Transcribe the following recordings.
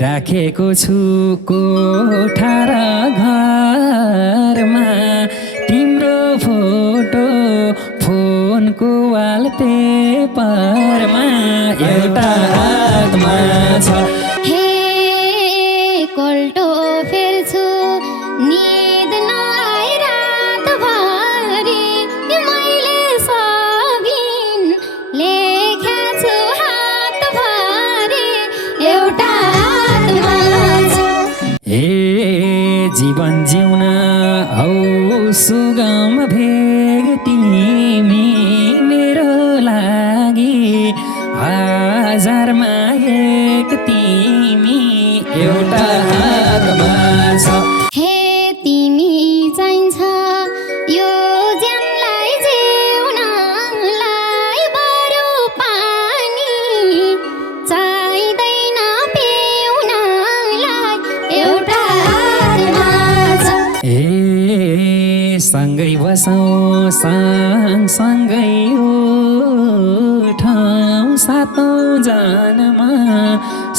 राखेको छु कोठा र घरमा तिम्रो फोटो फोनको वालपेपरमा एउटा आत्मा छ। हे कोल्टो फेर्छु निद नआई रातभरि मैले सबिन लेखेछु हातभरि एउटा आत्मा छ। जीवन जिउन हौ सुगम भेग तिमी मेरो लागि हजारमा एक तिमी एउटा आत्मा छ। हे तिमी चाहिन्छ यो ज्यानलाई जिउनलाई बरु पानी चाहिँदैन पिउनलाई एउटा आत्मा छ। सँगै बसौँ सँगसँगै उठौँ सातौँ जनमा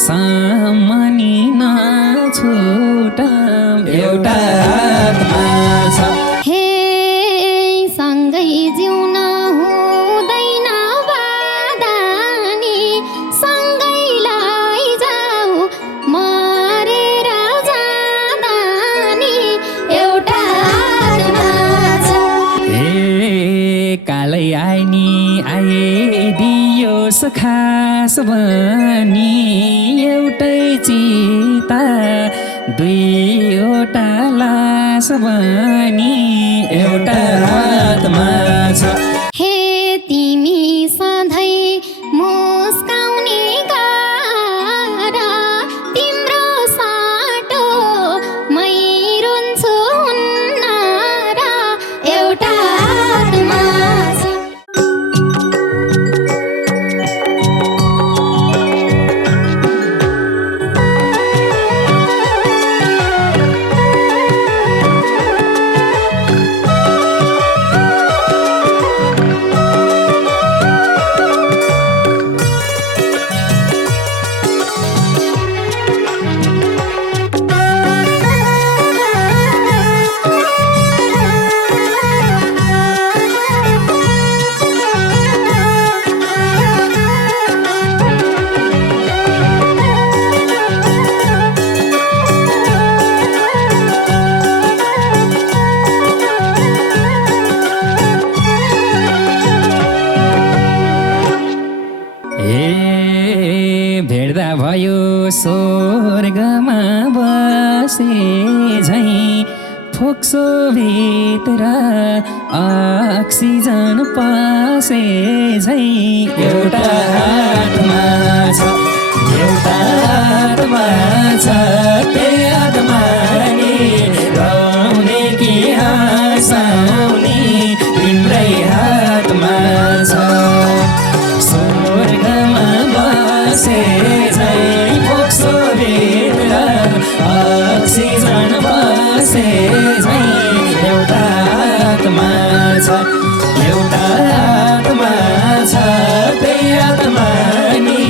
सम्मनी नछुटौँ एउटा आत्मा छ। हे सँगै जिउन हुँदैन बादानी सँगै लैजाऊ मरेर जाँदानी एउटा आत्मा छ। कालै आइनी आइदियोस् खास भनी एउटै चिता दुईवटा लास भनी एउटा आत्मा छ। हे तिमी सधैँ मुस्काउने गर तिम्रो साटो मै रुन्छु हुन्न र एउटा आत्मा छ। भेट्दा भयो स्वर्गमा बसे झैँ फोक्सो भित्र अक्सिजन पसे झैँ एउटा आत्मा छ। एउटा आत्मा छ त्यही आत्मा नि गाउने कि हँसाउने तिम्रै हातमा छ। स्वर्गमा बसे झैँ फोक्सो भित्र अक्सिजन बसे झैँ एउटा आत्मा छ। एउटा आत्मा छ त्यही आत्मा नि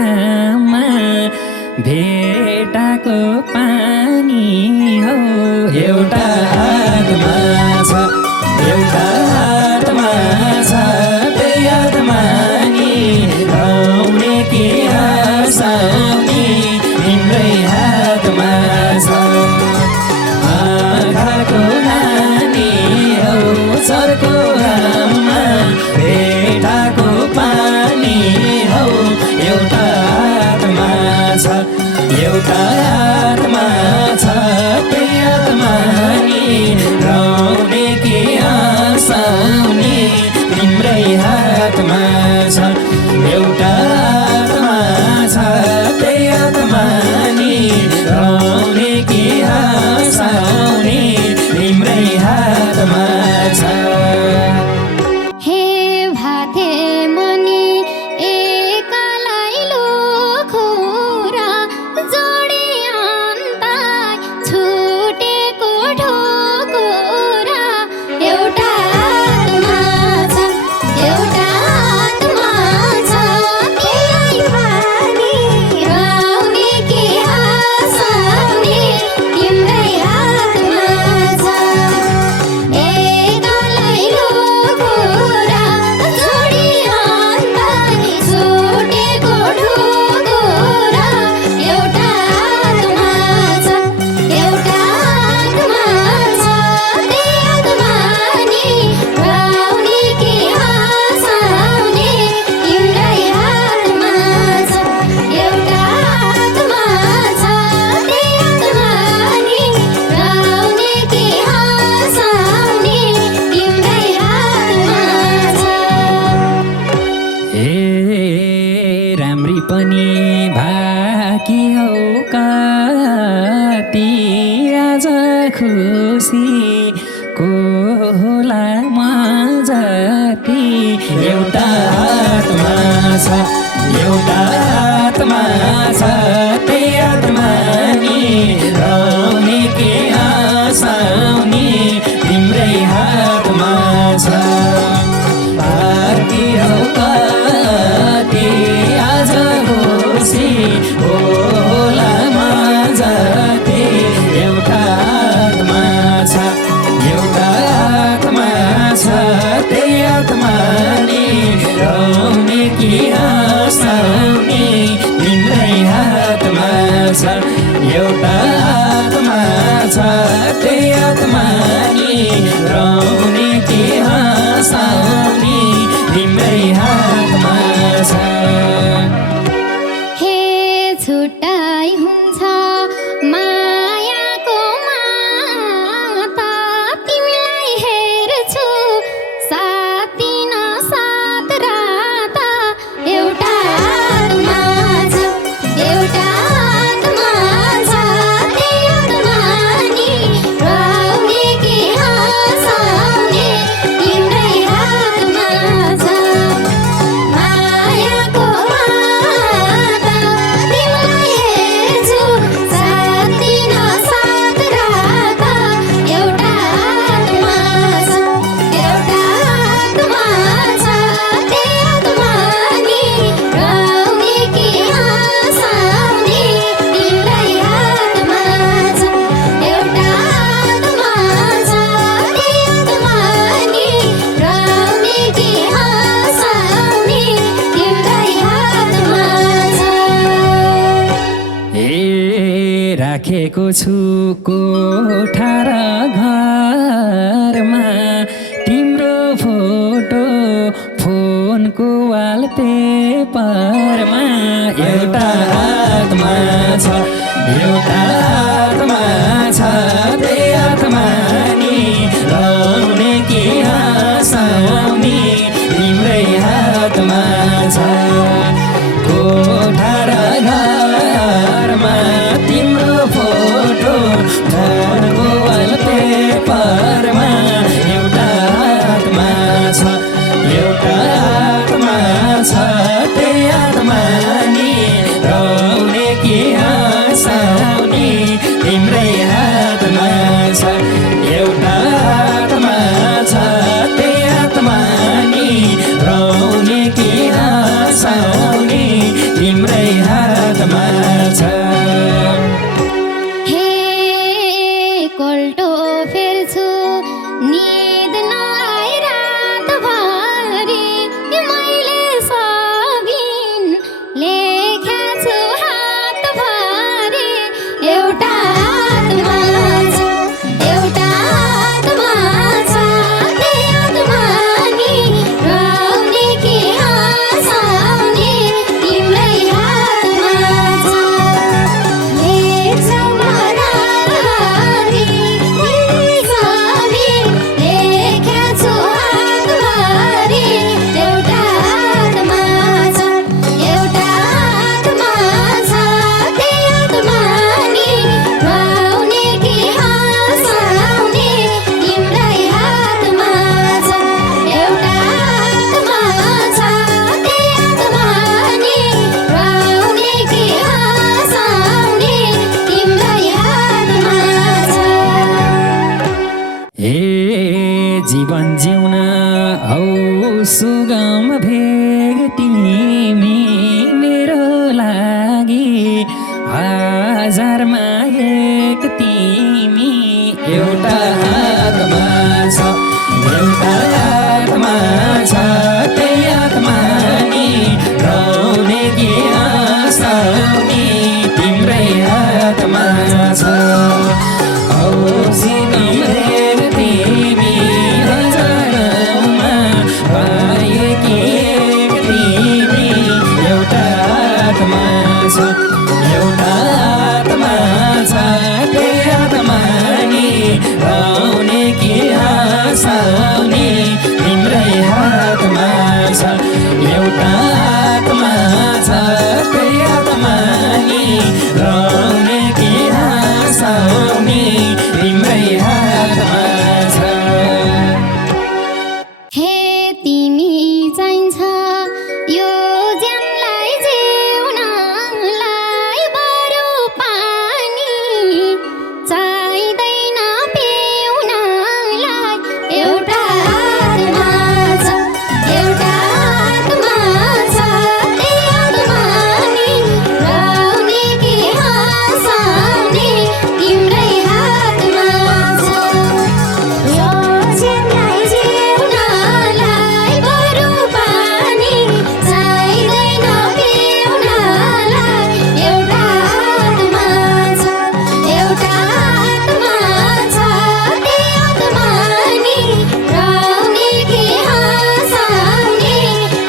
घाममा भेटाको पानी हो एउटा हातमा छ एउटा हातमा छ त्यही हातमा नि आउने कि हँसाउने तिम्रै हातमा छ आँखाको नानी हौ सरको घाममा भेटाको पानी हौ एउटा हातमा छ एउटा हातमा छ त्यही हातमा नि गाउने कि हँसाउने तिम्रै हातमा छ एउटा हातमा छ त्यही हातमा नि गाउने कि हँसाउने तिम्रै हातमा छ हे भाथे मनी एकालाई लोखोरा जोडी अन्ताई छुटेको ढोकोरा एउटा हातमा छ एउटा हातमा छ त्यही पानी गाउने कि हँसाउने तिम्रै हातमा छ एकालाई लोखोरा जोडी अन्ताई छुटेको ढोकोरा एउटा हातमा छ एउटा हातमा छ त्यही हातमा नि गाउने कि हँसाउने तिम्रै हातमा छ एउटा हातमा छ त्यही हातमा नि गाउने कि हँसाउने तिम्रै हातमा छ ए राम्री पनि भाकी हौ कति आज खुसी को होला म जति एउटा हातमा छ एउटा हातमा छ त्यही हातमा नि गाउने कि हँसाउने तिम्रै हातमा छ भाकी हौ कति आज खुसी होला म जति एउटा हातमा छ एउटा हातमा छ त्यही हातमा नि गाउने कि हँसाउने तिम्रै हातमा छ एउटा हातमा छ त्यही हातमा नि गाउने कि हँसाउने तिम्रै हातमा छ हे छुट्टाइ हुन्छ मायाको माता तिमीलाई हेर्छु सात दिन सात रात एउटा हातमा छ एउटा हातमा छ त्यही हातमा नि गाउने कि हँसाउने तिम्रै हातमा छ मायाको माता तिमीलाई हेर्छु सात दिन सात रात एउटा हातमा छ एउटा हातमा छ त्यही हातमा नि गाउने कि हँसाउने तिम्रै हातमा छ एउटा हातमा छ त्यही हातमा नि गाउने कि हँसाउने तिम्रै हातमा छ ए राखेको छु कोठा र घरमा तिम्रो फोटो फोनको वालपेपरमा एउटा हातमा छ एउटा हातमा छ त्यही हातमा नि गाउने कि हँसाउने तिम्रै हातमा छ कोठा र घरमा तिम्रो फोटो फोनको वालपेपरमा एउटा हातमा छ एउटा हातमा छ त्यही हातमा नि गाउने कि हँसाउने तिम्रै हातमा छ एउटा हातमा छ त्यही हातमा नि गाउने कि हँसाउने तिम्रै हँसाउने तिम्रै हातमा छ औँसीमा तिमी हजारौँमा पाएकी एक तिमी एउटा हातमा छ एउटा हातमा छ त्यही हातमा नि आउने कि हँसाउने तिम्रै हातमा छ एउटा हातमा छ त्यही हातमा नि आउने कि हँसाउने तिम्रै हातमा छ हे तिमी चाहिन्छ यो ज्यानलाई जिउनलाई बरु पानी चाहिँदैन पिउनलाई एउटा हातमा छ एउटा हातमा छ त्यही हातमा नि राउने कि हँसाउने तिम्रै हातमा छ यो ज्यानलाई जिउनलाई बरु पानी चाहिँदैन पिउनलाई एउटा हातमा छ एउटा हातमा छ त्यही हातमा नि राउने कि हँसाउने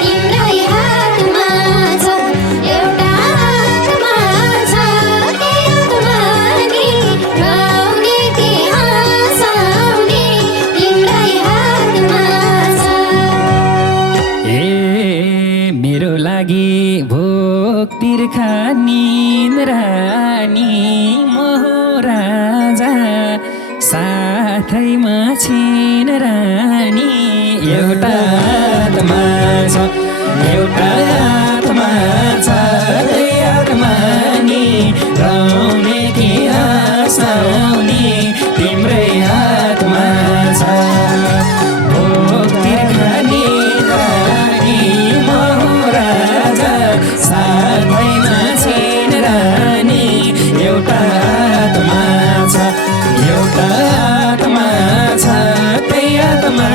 तिम्रै हातमा छ एउटा हातमा छ त्यही हातमा नि राउने कि हँसाउने तिम्रै हातमा छ ए मेरो लागि भोक तिर्खा निन्द्रानी मोहराजा साथैमा छिन रानी एउटा हातमा छ एउटा हातमा छ त्यही हातमा नि राउने कि हँसाउने तिम्रै हातमा छ भोक तिर्खा निन्द्रानी मोहराजा साथैमा छिन रानी एउटा हातमा छ एउटा हातमा छ त्यही हातमा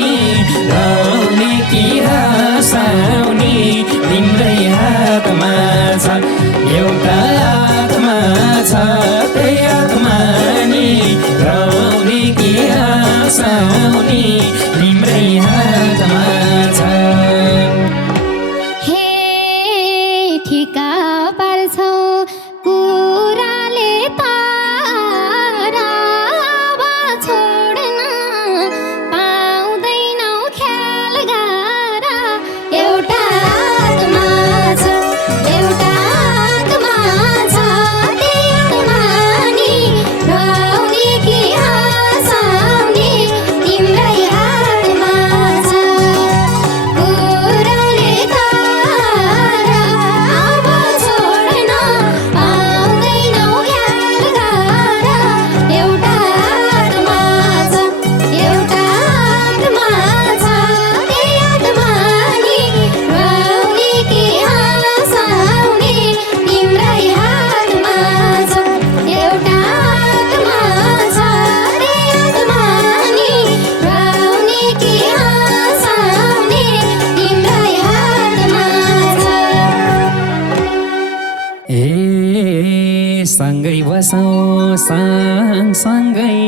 नि राउने कि हँसाउने तिम्रै हातमा छ एउटा हातमा छ त्यही हातमा नि राउने कि हँसाउने तिम्रै हातमा छ हे ठिका पार्छौ कुराले तर अब छोड्न पाउँदैनौ ख्याल गर एउटा हातमा छ एउटा हातमा छ त्यही हातमा नि राउने कि हँसाउने तिम्रै हातमा छ कुराले तर अब छोड्न पाउँदैनौ ख्याल गर एउटा हातमा छ एउटा हातमा छ त्यही हातमा नि राउने कि हँसाउने तिम्रै हातमा छ एउटा हातमा छ त्यही हातमा नि राउने कि हँसाउने तिम्रै हातमा छ ए सँगै बसौँ सँगसँगै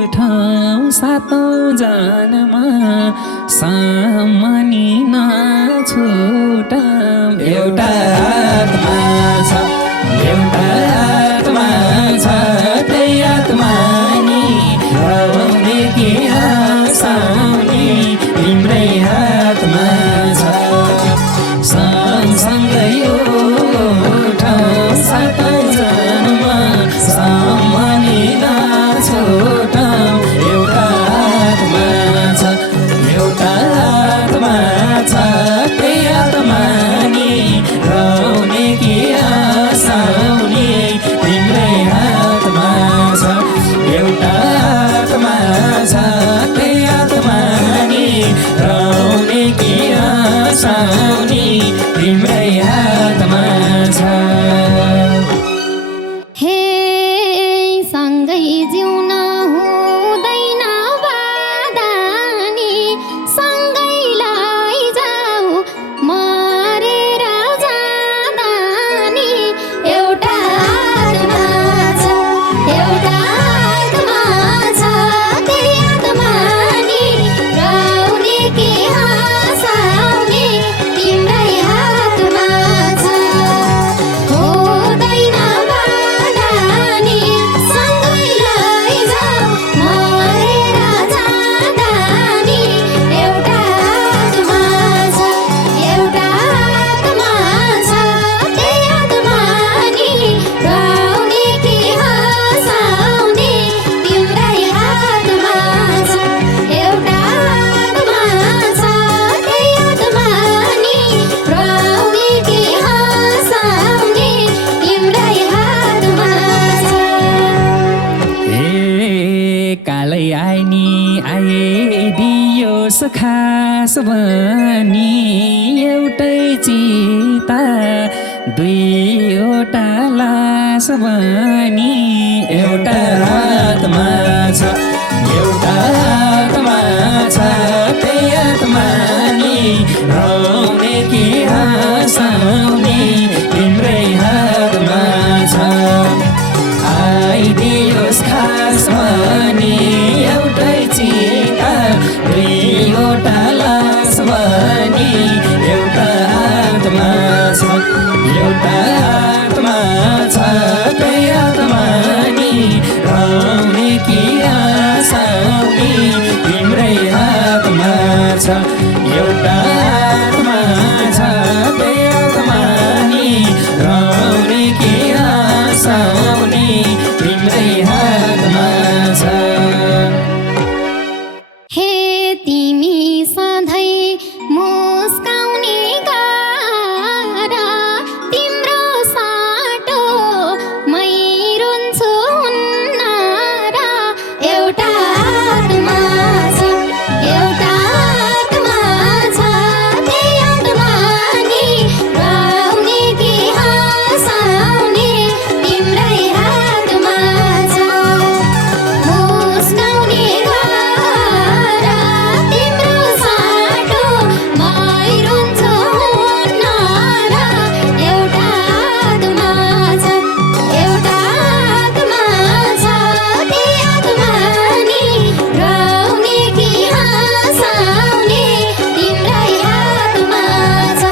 उठौँ सातौँ जनमा सम्मनी नछुटौँ एउटा हातमा छ एउटा हातमा छ त्यही हातमा नि राउने कि हँसाउने तिम्रै हातमा छ सँगसँगै उठौँ सातौँ जनमा सम्मनी नछुटौँ एउटा हातमा छ एउटा हातमा छ त्यही हातमा नि राउने कि हँसाउने तिम्रै हातमा छ एउटा हातमा छ त्यही हातमा नि राउने कि हँसाउने तिम्रै हातमा छ हे सँगै जिउन हुँदैन वादानी सँगै लैजाऊ मरेर जाँदा लास भनी एउटै चिता दुईवटा लास भनी एउटा आत्मा छ एउटा आत्मा छ त्यही आत्मा नि रोउने कि हँसाउने तिम्रै हातमा छ आइदियोस् खास भनी एउटै चिता दुईवटा लास भनी एउटा आत्मा छ एउटा आत्मा छ त्यही आत्मा नि रोउने कि हँसाउने तिम्रै हातमा छ एउटा आत्मा छ त्यही आत्मा नि रोउने कि हँसाउने तिम्रै हातमा छ हे तिमी सधैँ मुस्काउने गारा तिम्रो साटो मै रुन्छु हुन्न र एउटा आत्मा छ एउटा आत्मा छ त्यही आत्मा नि रोउने कि हँसाउने तिम्रै हातमा छ मुस्काउने गारा तिम्रो साटो मै रुन्छु हुन्न र एउटा आत्मा छ एउटा आत्मा छ त्यही आत्मा नि रोउने कि हँसाउने तिम्रै हातमा छ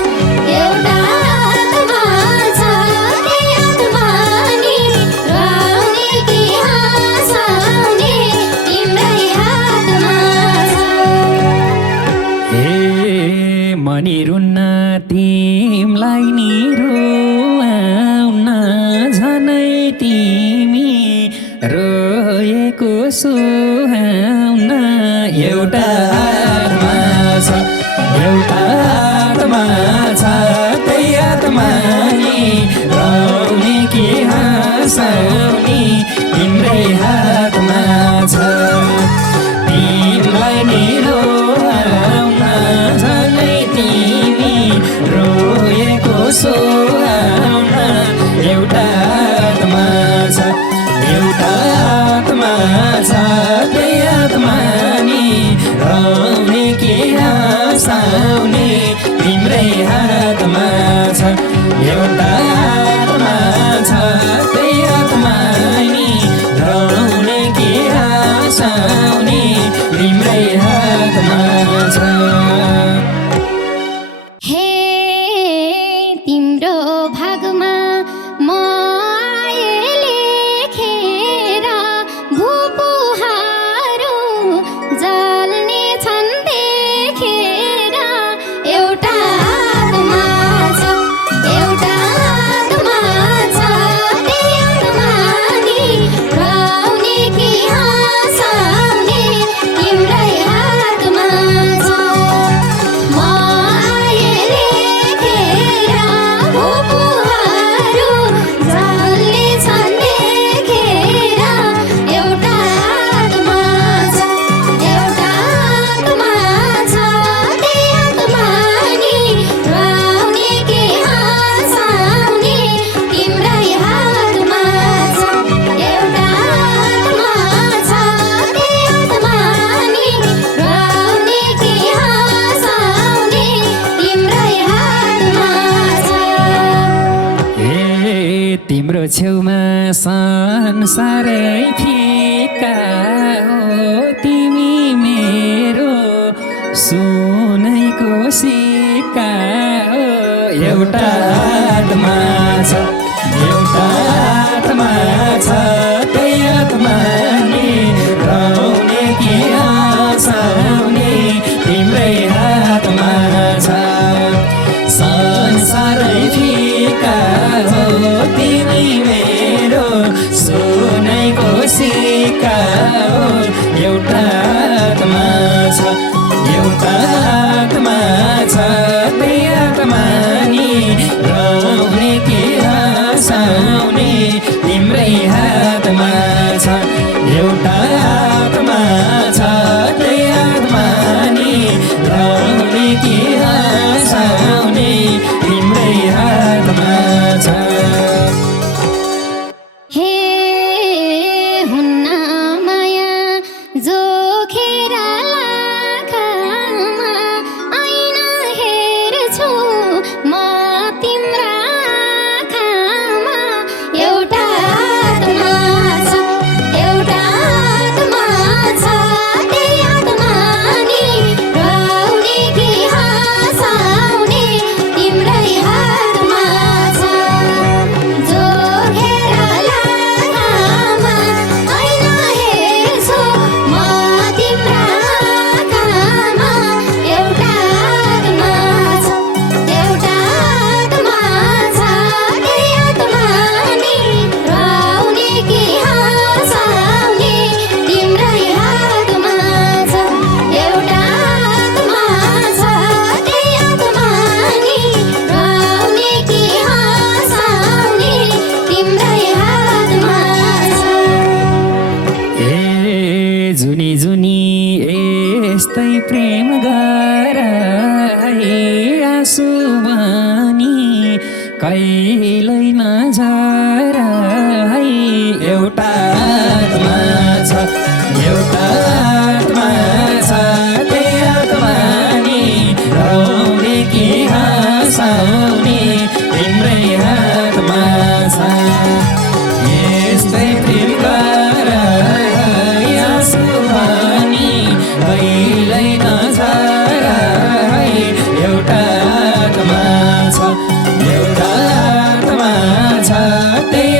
एउटा आत्मा छ त्यही आत्मा नि रोउने कि हँसाउने तिम्रै हातमा छ हे मनी रुन्न तिमलाई नि रोआउन झनै तिमी रोएको सुहाउन एउटा आत्मा छ एउटा आत्मा छ त्यही आत्मा नि रोउने कि हँसाउने तिम्रै हातमा छ तिमीलाई नि रोआउन झनै तिमी रोएको सुहाउन एउटा आत्मा छ एउटा आत्मा छ त्यही आत्मा नि रोउने कि हँसाउने तिम्रै हातमा छ एउटा आत्मा छ त्यही आत्मा नि रोउने कि हँसाउने तिम्रै हातमा छ हे तिम्रो भागमा म आए लेखेर भुपुहारू जल्ने छन् देखेर एउटा आत्मा छ एउटा आत्मा छ त्यही आत्मा नि रोउने कि हँसाउने तिम्रै हातमा छ म आए लेखेर भुपुहारू जल्ने छन् देखेर एउटा आत्मा छ एउटा आत्मा छ त्यही आत्मा नि रोउने कि हँसाउने तिम्रै हातमा छ एउटा आत्मा छ त्यही आत्मा नि रोउने कि हँसाउने तिम्रै हातमा छ हे तिम्रो छेउमा संसारै फिका हो तिमी मेरो सुनैको सिक्का हो एउटा आत्मा छ एउटा आत्मा छ त्यही आत्मा नि रोउने कि हँसाउने तिम्रै हातमा छ संसारै फिका हो तिमी मेरो सुनैको सिक्का हो एउटा आत्मा छ एउटा आत्मा छ त्यही आत्मा नि रोउने कि हँसाउने कहिल्यै नझर है एउटा आत्मा छ एउटा आत्मा छ त्यही आत्मा नि रोउने कि हँसाउने तिम्रै हातमा छ यस्तै प्रेम गर आँसु पनि कहिल्यै नझर है एउटा आत्मा छ त्यही